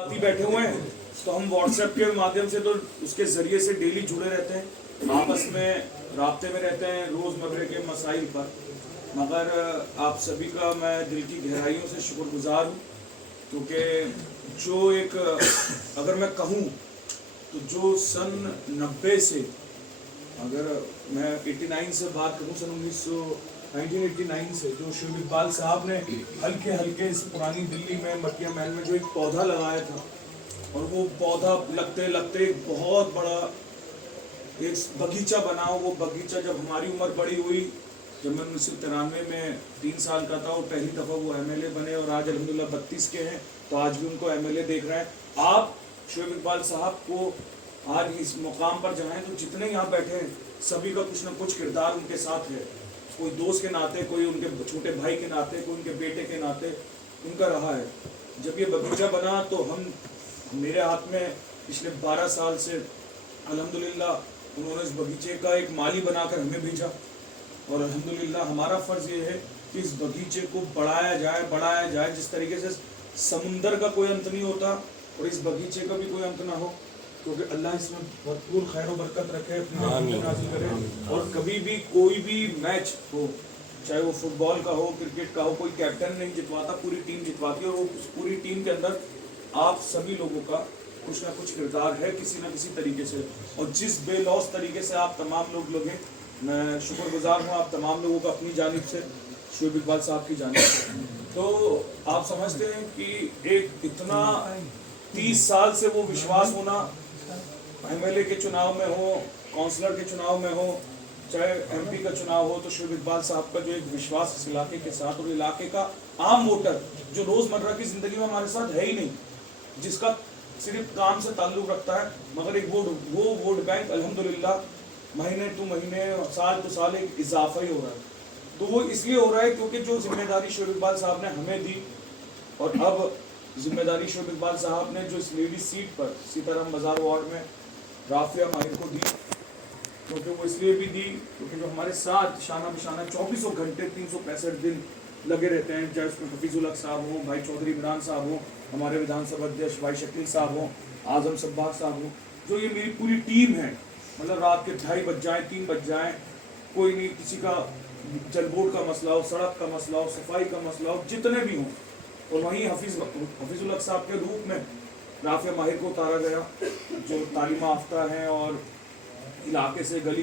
साथ ही बैठे हुए हैं तो हम व्हाट्सएप के माध्यम से तो उसके ज़रिए से डेली जुड़े रहते हैं, आपस में राब्ते में रहते हैं रोज़मर्रे के मसाइल पर। मगर आप सभी का मैं दिल की गहराइयों से शुक्रगुजार हूँ, क्योंकि जो एक अगर मैं कहूँ तो जो सन 90 से, अगर मैं 89 से बात करूँ, सन 1989 से जो शोएब इकबाल साहब ने हल्के हल्के इस पुरानी दिल्ली में मटिया महल में जो एक पौधा लगाया था, और वो पौधा लगते लगते एक बहुत बड़ा एक बगीचा बना। वो बगीचा जब हमारी उम्र बड़ी हुई, जब मैं 1993 में 3 साल का था, और पहली दफ़ा वो एमएलए बने, और आज अल्हम्दुलिल्लाह 32 के हैं, तो आज भी उनको एमएलए देख रहे हैं। आप शोएब इकबाल साहब को आज इस मुकाम पर जाएं तो जितने यहाँ बैठे हैं सभी का कुछ ना कुछ किरदार उनके साथ है, कोई दोस्त के नाते, कोई उनके छोटे भाई के नाते, कोई उनके बेटे के नाते उनका रहा है। जब ये बगीचा बना तो मेरे हाथ में पिछले 12 साल से अल्हम्दुलिल्लाह उन्होंने इस बगीचे का एक माली बनाकर हमें भेजा, और अल्हम्दुलिल्लाह हमारा फ़र्ज़ ये है कि इस बगीचे को बढ़ाया जाए जिस तरीके से समुंदर का कोई अंत नहीं होता और इस बगीचे का भी कोई अंत ना हो, क्योंकि अल्लाह इसमें भरपूर खैर व बरकत रखे, अपनी रहमत नाज़िल करे। और कभी भी कोई भी मैच हो, चाहे वो फुटबॉल का हो, क्रिकेट का हो, कोई कैप्टन नहीं जितवाता, पूरी टीम जितवाती है, और वो पूरी टीम के अंदर आप सभी लोगों का कुछ ना कुछ किरदार है किसी न किसी तरीके से। और जिस बेलौस तरीके से आप तमाम लोग हैं, मैं शुक्रगुजार हूँ आप तमाम लोगों का अपनी जानिब से, शोएब इकबाल साहब की जानिब से। तो आप समझते हैं कि एक इतना 30 साल से वो विश्वास होना, एमएलए के चुनाव में हो, काउंसलर के चुनाव में हो, चाहे एमपी का चुनाव हो, तो शोएब इकबाल साहब का जो एक विश्वास इस इलाके के साथ, और इलाके का आम वोटर जो रोज़मर्रा की ज़िंदगी में हमारे साथ है ही नहीं, जिसका सिर्फ काम से ताल्लुक़ रखता है, मगर एक वो वोट बैंक अल्हम्दुलिल्लाह महीने टू महीने, साल टू साल एक इजाफा ही हो रहा है। तो वो इसलिए हो रहा है क्योंकि जो जिम्मेदारी शोएब इकबाल साहब ने हमें दी, और अब जिम्मेदारी शोएब इकबाल साहब ने जो इस लेडीज सीट पर सीताराम बाजार वार्ड में राफिया माहिर को दी, क्योंकि वो इसलिए भी दी क्योंकि जो हमारे साथ शाना बिशाना 24 घंटे 365 दिन लगे रहते हैं, चाहे उसमें हफीजुल हक साहब हों, भाई चौधरी इमरान साहब हों, हमारे विधानसभा अध्यक्ष भाई शकील साहब हों, आजम सब्बाग साहब हों, जो ये मेरी पूरी टीम है, मतलब रात के 2:30 बज जाएँ, 3 बज जाएँ, कोई नहीं, किसी का जल बोर्ड का मसला हो, सड़क का मसला हो, सफाई का मसला हो, जितने भी हों, और वहीं हफीजुल हक साहब के रूप में राफिया माहिर को उतारा गया, जो तालीम याफ्ता हैं और इलाके से गली